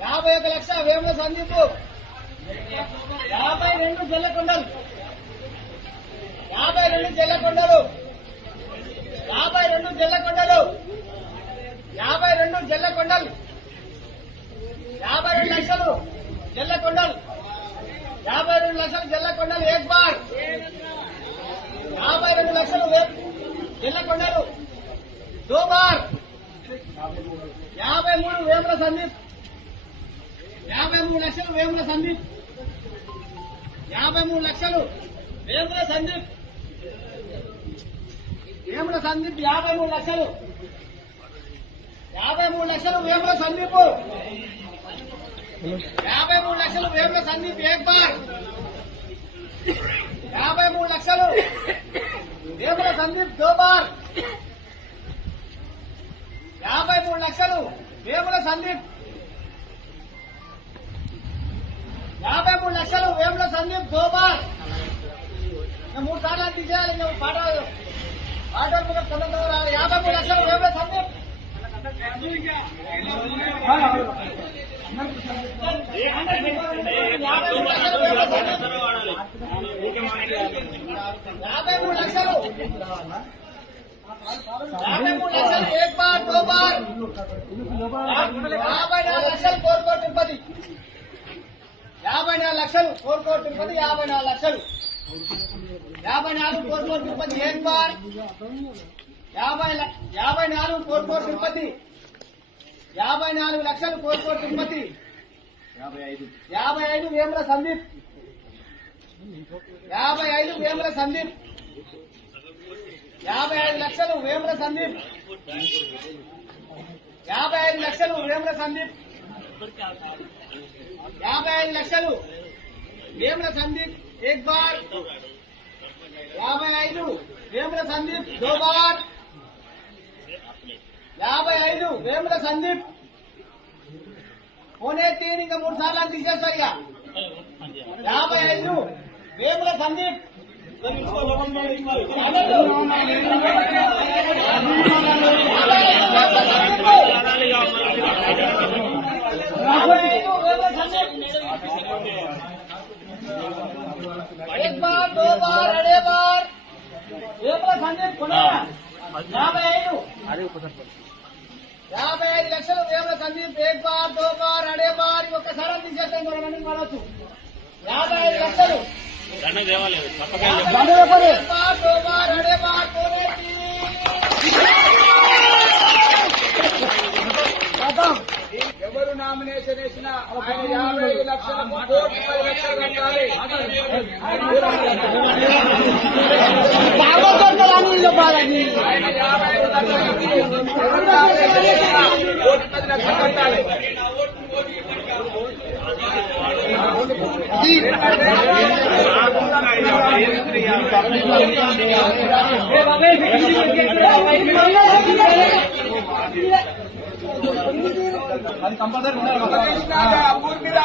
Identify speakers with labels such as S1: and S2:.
S1: యాభై ఒక లక్ష వేముల సందీప్. యాభై రెండు జల్లకొండలు యాభై రెండు జల్లకొండలు యాభై రెండు జల్లకొండలు యాభై రెండు జల్లకొండలు యాభై రెండు లక్షలు జల్లకొండలు యాభై రెండు లక్షలు జల్లకొండలు ఏక్బార్ యాభై రెండు లక్షలు వే- జల్లకొండలు యాభై మూడు వేముల సందీప్. మూడు లక్షలు వేముల సందీప్. యాభై మూడు లక్షలు వేముల సందీప్. వేముల సందీప్ యాభై మూడు లక్షలు. యాభై మూడు లక్షలు వేముల సందీప్. యాభై మూడు లక్షలు వేముల సందీప్ ఏక్బార్. యాభై మూడు లక్షలు వేముల సందీప్ దోబార్ యాభై మూడు లక్షలు వేముల సందీప్ యాభై మూడు లక్షలు వేముల సందీప్ గోపాల్. మూడు సార్లు అది తీసేయాలి ఇంకా పాట పాట యాభై మూడు లక్షలు వేముల సందీప్. యాభై మూడు లక్షలు. యాభై మూడు లక్షలు యాభై మూడు యాభై నాలుగు లక్షలు కోరుకో తిరుపతి యాభై నాలుగు లక్షలు కోరుకో తిరుపతి యాభై నాలుగు లక్షలు. యాభై నాలుగు కోరుకో తిరుపతి ఏక్ బార్ యాభై యాభై నాలుగు కోరుకో తిరుపతి. యాభై నాలుగు లక్షలు కోరుకో తిరుపతి. యాభై ఐదు వేముల సందీప్. యాభై ఐదు వేముల సందీప్. యాభై ఐదు లక్షలు వేముల సందీప్. యాభై ఐదు లక్షలు వేముల సందీప్. యాభై ఐదు లక్షలు వేముల సందీప్ ఎక్ బార్ యాభై ఐదు వేముల సందీప్ దో బార్ యాభై ఐదు వేముల సందీప్ పోనే తీరు ఇంకా మూడు సార్లు అని తీసేస్తారు ఇక యాభై ఐదు వేముల సందీప్ యాభై ఐదు వేముల సందీప్ एक बार दो बार अड़े बार एक बार సందీప్ కొన్నా యాభై ఐదు యాభై ఐదు లక్షలు వేముల సందీప్ ఏక్ బార్ దో బార్ అడే బార్ ఒక్కసారి తీసేస్తాం మనం అన్ని పడవచ్చు యాభై ఐదు లక్షలు
S2: దండ దేవాలి తప్పక
S1: ఏక్ బార్ దో బార్ అడే బార్ కోనే ఖతం
S3: ఎవరు నామినేషన్ వేసినా ఆయన యాభై ఐదు లక్షలకు కోటి పది లక్షలు కట్టాలి
S1: బాగా కొట్టాలని వీళ్ళు బాధని
S3: ఆయన యాభై ఐదు లక్షలకి ఎవరు నామినేషన్ వేసినా కోటి పది లక్షలు కట్టాలి
S1: అది కంపల్సరీ ఉండాలి.